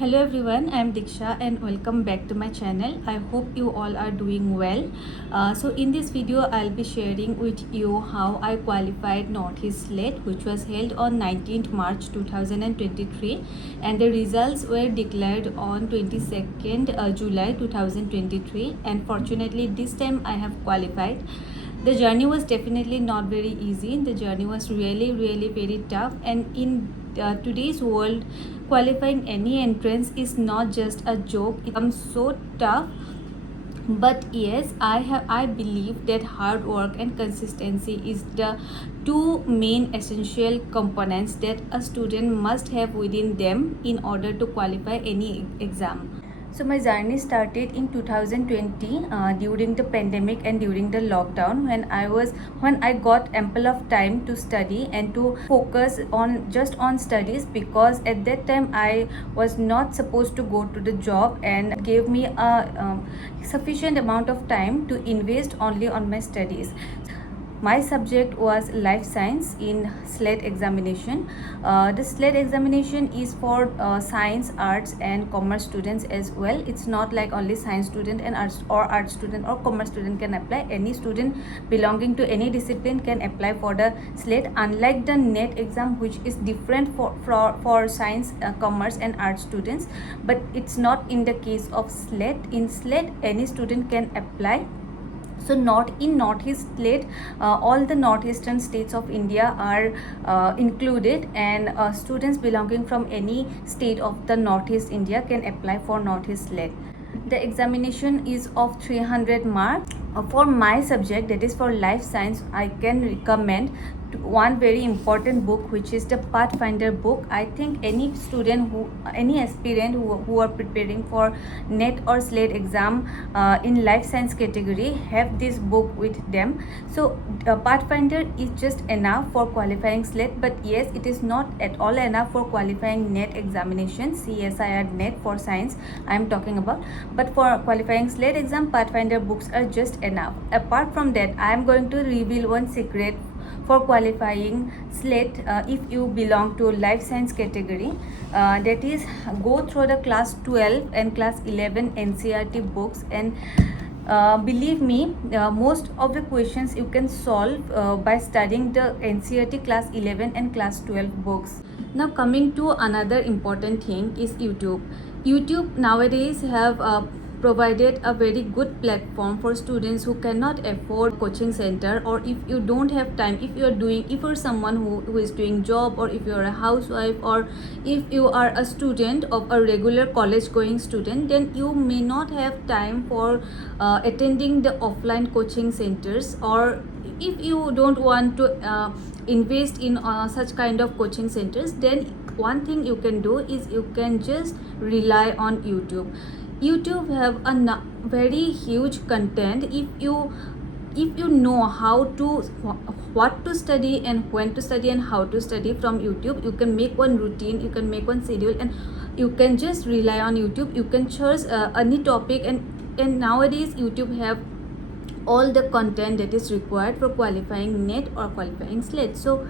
Hello everyone, I am Diksha and welcome back to my channel. I hope you all are doing well. So in this video, I'll be sharing with you how I qualified Northeast SLET, which was held on 19th March 2023, and the results were declared on 22nd July 2023. And fortunately, this time I have qualified. The journey was definitely not very easy. The journey was really very tough, and in today's world, qualifying any entrance is not just a joke. It becomes so tough. But yes, I believe that hard work and consistency is the two main essential components that a student must have within them in order to qualify any exam. So my journey started in 2020 during the pandemic and during the lockdown, when I got ample of time to study and to focus on studies, because at that time I was not supposed to go to the job, and it gave me a sufficient amount of time to invest only on my studies. My subject was life science in SLET examination. The SLET examination is for science, arts and commerce students as well. It's not like only science student and arts student or commerce student can apply. Any student belonging to any discipline can apply for the SLET, unlike the NET exam, which is different for science, commerce and arts students. But it's not in the case of SLET. In SLET, any student can apply. So not in Northeast SLET, all the northeastern states of India are included, and students belonging from any state of the Northeast India can apply for Northeast SLET. The examination is of 300 marks. For my subject, that is for life science, I can recommend one very important book, which is the Pathfinder book. I think any aspirant who are preparing for NET or SLET exam in life science category have this book with them. So Pathfinder is just enough for qualifying SLET, but yes, it is not at all enough for qualifying NET examination, CSIR NET for science I am talking about. But for qualifying SLET exam, Pathfinder books are just enough. Apart from that, I am going to reveal one secret for qualifying SLET if you belong to life science category. That is, go through the class 12 and class 11 NCERT books, and believe me, most of the questions you can solve by studying the NCERT class 11 and class 12 books. Now coming to another important thing is YouTube. YouTube nowadays have provided a very good platform for students who cannot afford coaching center, or if you don't have time, if you're someone who is doing job, or if you're a housewife, or if you are a student of a regular college going student, then you may not have time for attending the offline coaching centers. Or if you don't want to invest in such kind of coaching centers, then one thing you can do is you can just rely on YouTube. YouTube have a very huge content. If you know how to, what to study and when to study and how to study from YouTube, you can make one routine, you can make one schedule, and you can just rely on YouTube. You can choose any topic, and nowadays YouTube have all the content that is required for qualifying NET or qualifying SLET. So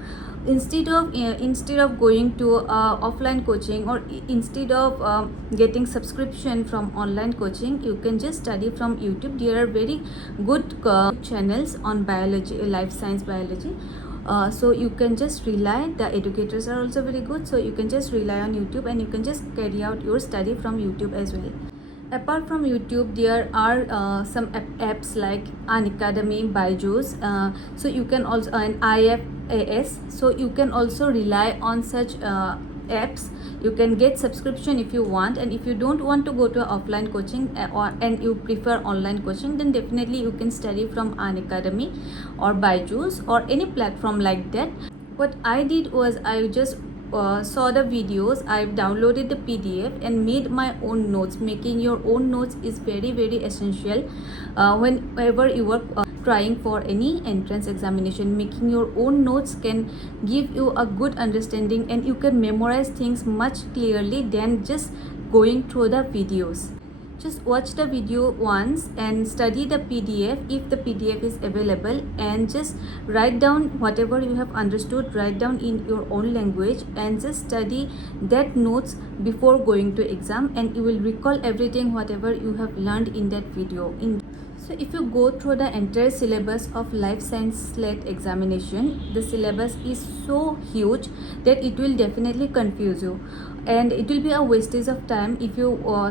instead of going to offline coaching, or instead of getting subscription from online coaching, you can just study from YouTube. There are very good channels on biology, life science biology. So you can just rely, the educators are also very good, so you can just rely on YouTube, and you can just carry out your study from YouTube as well. Apart from YouTube, there are some apps like Unacademy, Byju's, so you can also, and IFAS, so you can also rely on such apps. You can get subscription if you want, and if you don't want to go to offline coaching and you prefer online coaching, then definitely you can study from Unacademy or Byju's or any platform like that. What I did was, I just saw the videos, I've downloaded the PDF and made my own notes. Making your own notes is very essential whenever you are trying for any entrance examination. Making your own notes can give you a good understanding, and you can memorize things much clearly than just going through the videos. Just watch the video once and study the PDF if the PDF is available, and just write down whatever you have understood, write down in your own language, and just study that notes before going to exam, and you will recall everything whatever you have learned in that video. So if you go through the entire syllabus of life science SLET examination, the syllabus is so huge that it will definitely confuse you, and it will be a wastage of time if you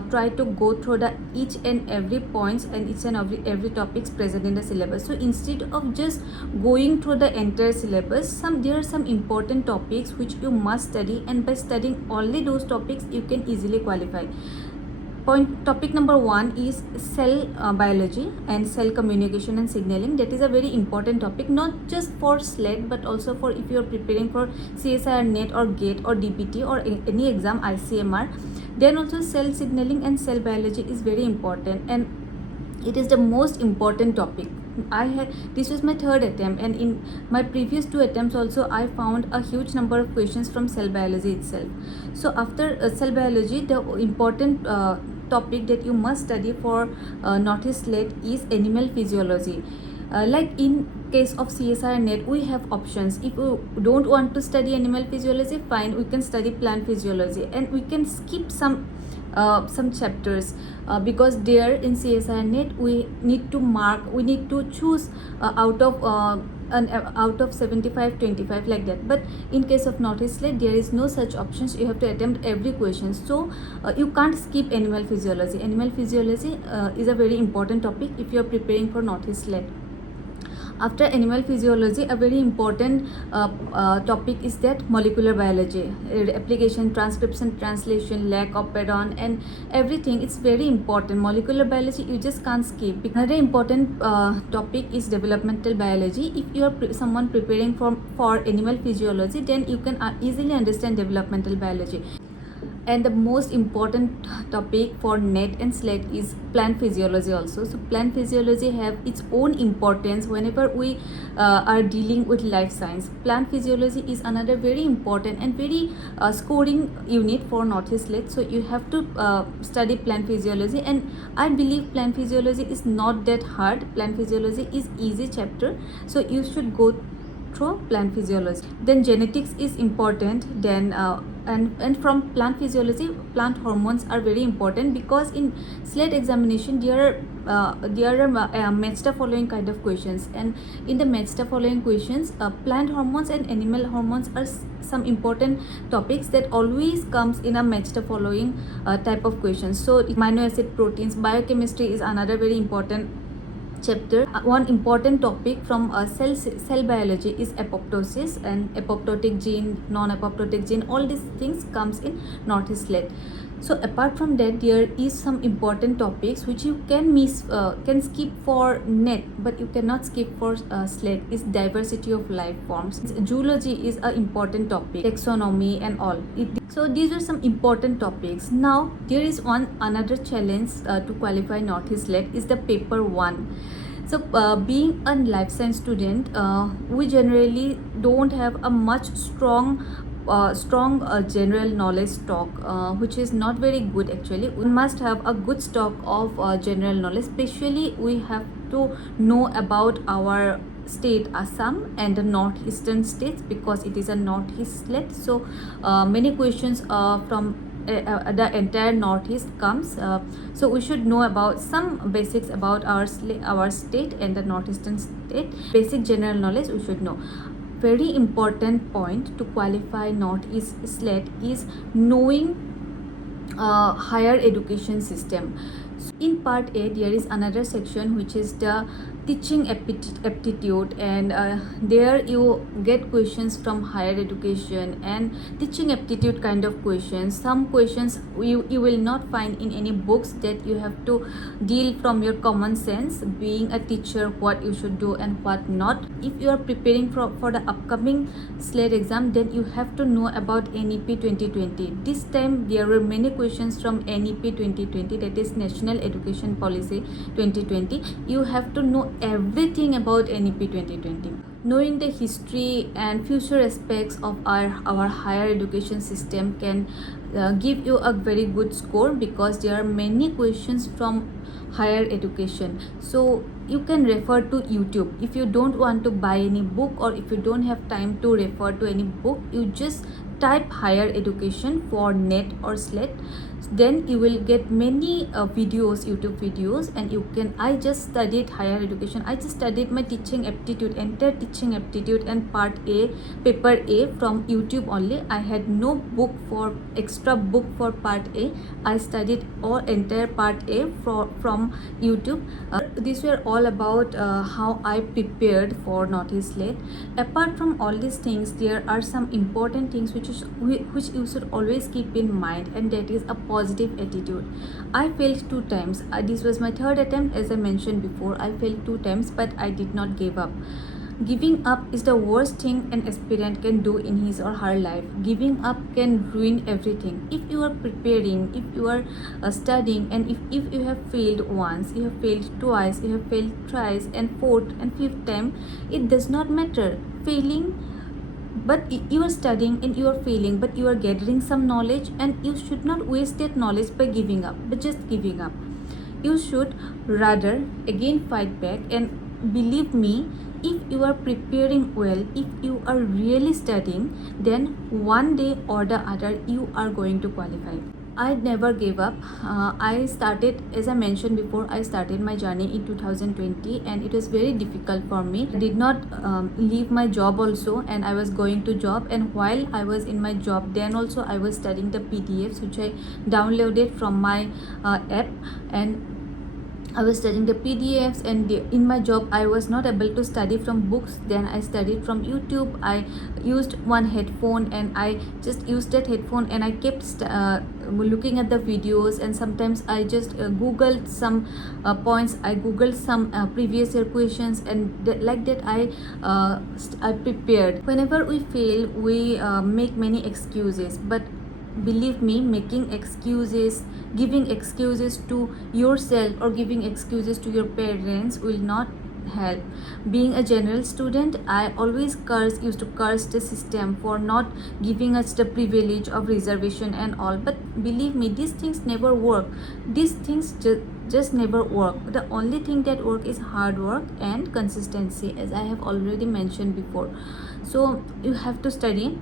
try to go through the each and every points and each and every topics present in the syllabus. So instead of just going through the entire syllabus, there are some important topics which you must study, and by studying only those topics you can easily qualify. Topic number 1 is cell biology and cell communication and signaling. That is a very important topic, not just for SLET but also for if you are preparing for CSIR NET or GATE or DPT or any exam, ICMR. Then also cell signaling and cell biology is very important, and it is the most important topic. This was my third attempt, and in my previous 2 attempts also I found a huge number of questions from cell biology itself. So after cell biology, the important topic that you must study for Northeast SLET is animal physiology. Like in case of CSIR NET, we have options. If you don't want to study animal physiology, fine, we can study plant physiology, and we can skip some chapters because there in CSIR NET we need to choose out of 75 25 like that. But in case of Northeast SLET, there is no such options. You have to attempt every question, so you can't skip animal physiology. Animal physiology is a very important topic if you are preparing for Northeast SLET. After animal physiology, a very important topic is that molecular biology, application, transcription, translation, lack of pattern, and everything. It's very important. Molecular biology you just can't skip. Another important topic is developmental biology. If you are someone preparing for animal physiology, then you can easily understand developmental biology. And the most important topic for NET and SLET is plant physiology also. So plant physiology have its own importance whenever we are dealing with life science. Plant physiology is another very important and very scoring unit for Northeast SLET. So you have to study plant physiology, and I believe plant physiology is not that hard. Plant physiology is easy chapter, so you should go through plant physiology. Then genetics is important. Then and from plant physiology, plant hormones are very important, because in SLET examination there are match the following kind of questions, and in the match the following questions, plant hormones and animal hormones are some important topics that always comes in a match the following type of questions. So amino acid, proteins, biochemistry is another very important chapter. One important topic from cell biology is apoptosis and apoptotic gene, non-apoptotic gene. All these things comes in Northeast SLET. So apart from that, there is some important topics which you can skip for NET, but you cannot skip for SLET. Is diversity of life forms. Zoology is an important topic, taxonomy and all. So these are some important topics. Now there is another challenge to qualify Northeast SLET is the paper 1. So being a life science student, we generally don't have a much strong general knowledge stock, which is not very good actually. We must have a good stock of general knowledge. Especially we have to know about our state Assam and the northeastern states, because it is a Northeast SLET. So many questions from the entire Northeast comes, so we should know about some basics about our state and the northeastern state. Basic general knowledge we should know. Very important point to qualify Northeast SLET is knowing higher education system. So in part A, there is another section which is the teaching aptitude, and there you get questions from higher education and teaching aptitude kind of questions. Some questions you will not find in any books, that you have to deal from your common sense, being a teacher, what you should do and what not. If you are preparing for the upcoming SLET exam, then you have to know about NEP 2020. This time there were many questions from NEP 2020, that is National Education Policy 2020. You have to know everything about NEP 2020. Knowing the history and future aspects of our higher education system can give you a very good score, because there are many questions from higher education. So you can refer to YouTube. If you don't want to buy any book, or if you don't have time to refer to any book, you just type higher education for NET or SLET. Then you will get many videos, YouTube videos, and you can I just studied higher education. I just studied my teaching aptitude, entire teaching aptitude and part A, paper A, from YouTube only. I had no book for extra book for part A. I studied all entire part A from YouTube. These were all about how I prepared for Northeast SLET. Apart from all these things, there are some important things which you should always keep in mind, and that is a positive attitude. I failed 2 times. This was my third attempt, as I mentioned before. I failed 2 times, but I did not give up. Giving up is the worst thing an aspirant can do in his or her life. Giving up can ruin everything. If you are preparing, if you are studying, and if you have failed once, you have failed twice, you have failed thrice, and fourth and fifth time, it does not matter. Failing, but you are studying and you are failing, but you are gathering some knowledge, and you should not waste that knowledge by giving up, but just giving up. You should rather again fight back, and believe me, if you are preparing well, if you are really studying, then one day or the other you are going to qualify. I never gave up. I started, as I mentioned before, I started my journey in 2020, and it was very difficult for me. I did not leave my job also, and I was going to job, and while I was in my job, then also I was studying the PDFs which I downloaded from my app, and I was studying the PDFs, and in my job I was not able to study from books. Then I studied from YouTube. I used one headphone, and I just used that headphone, and I kept looking at the videos, and sometimes I just googled some points. I googled some previous year questions, and like that I prepared. Whenever we fail, we make many excuses, but believe me, making excuses, giving excuses to yourself or giving excuses to your parents will not help. Being a general student, I always used to curse the system for not giving us the privilege of reservation and all, but believe me, these things never work. These things just never work. The only thing that work is hard work and consistency, as I have already mentioned before. So you have to study.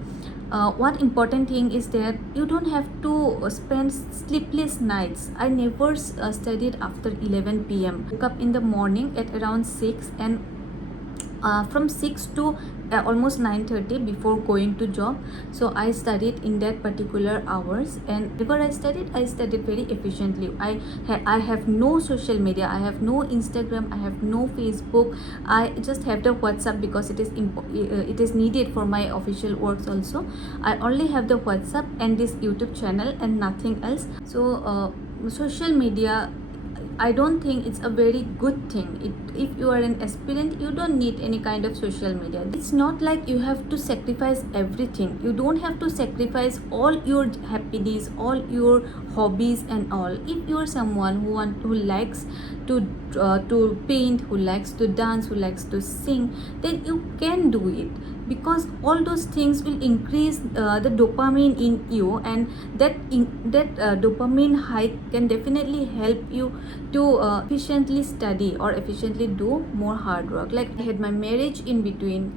One important thing is that you don't have to spend sleepless nights. I never studied after 11 p.m. Woke up in the morning at around 6, and from 6 to almost 9:30 before going to job. So I studied in that particular hours, and whenever I studied very efficiently. I have no social media. I have no Instagram. I have no Facebook. I just have the WhatsApp because it is needed for my official works also. I only have the WhatsApp and this YouTube channel and nothing else. So social media, I don't think it's a very good thing. If you are an aspirant, you don't need any kind of social media. It's not like you have to sacrifice everything. You don't have to sacrifice all your happiness, all your hobbies and all. If you are someone who likes to paint, who likes to dance, who likes to sing, then you can do it, because all those things will increase the dopamine in you, and that dopamine hike can definitely help you to efficiently study or efficiently do more hard work. Like I had my marriage in between.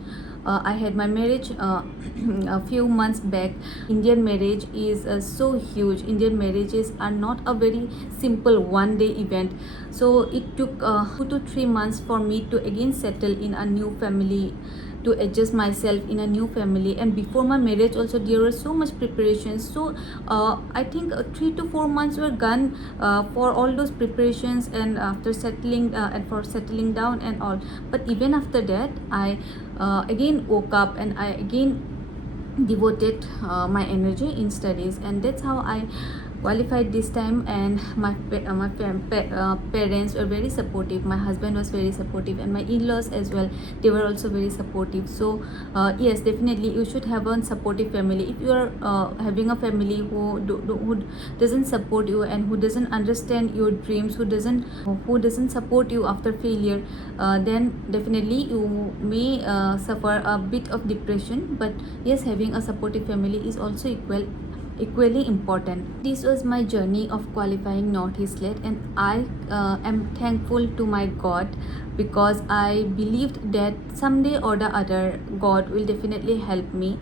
I had my marriage a few months back. Indian marriage is so huge. Indian marriages are not a very simple one-day event. So it took 2 to 3 months for me to again settle in a new family, to adjust myself in a new family. And before my marriage also, there was so much preparations. So I think 3 to 4 months were gone for all those preparations, and after settling and for settling down and all. But even after that, I again woke up, and I again devoted my energy in studies, and that's how I qualified this time. And my parents were very supportive. My husband was very supportive, and my in-laws as well, they were also very supportive. So yes, definitely you should have a supportive family. If you are having a family who doesn't support you, and who doesn't understand your dreams, who doesn't support you after failure, then definitely you may suffer a bit of depression. But yes, having a supportive family is also equally important. This was my journey of qualifying Northeast SLET, and I am thankful to my God, because I believed that someday or the other God will definitely help me.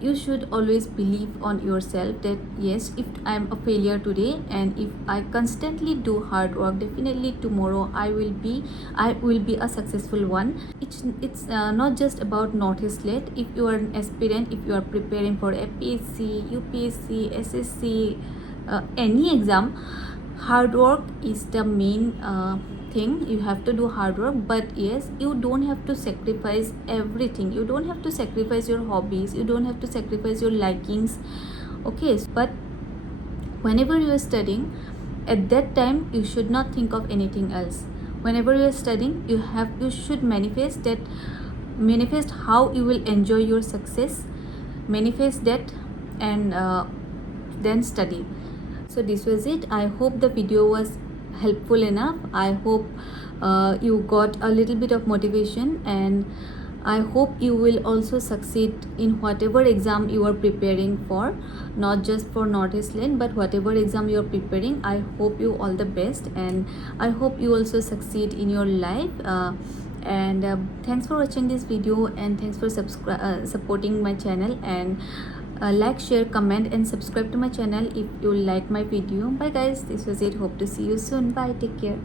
You should always believe on yourself that yes, if I am a failure today and if I constantly do hard work, definitely tomorrow I will be a successful one. It's not just about Northeast SLET. If you are an aspirant, if you are preparing for APSC, UPSC, SSC, any exam, hard work is the main thing. You have to do hard work, but yes, you don't have to sacrifice everything. You don't have to sacrifice your hobbies, you don't have to sacrifice your likings. Okay, but whenever you are studying, at that time you should not think of anything else. Whenever you are studying, you should manifest how you will enjoy your success, manifest that, and then study. So this was it. I hope the video was helpful enough. I hope you got a little bit of motivation, and I hope you will also succeed in whatever exam you are preparing for, not just for Northeast SLET, but whatever exam you are preparing. I hope you all the best, and I hope you also succeed in your life. And thanks for watching this video, and thanks for supporting my channel, and like, share, comment, and subscribe to my channel if you like my video. Bye guys, this was it. Hope to see you soon. Bye, take care.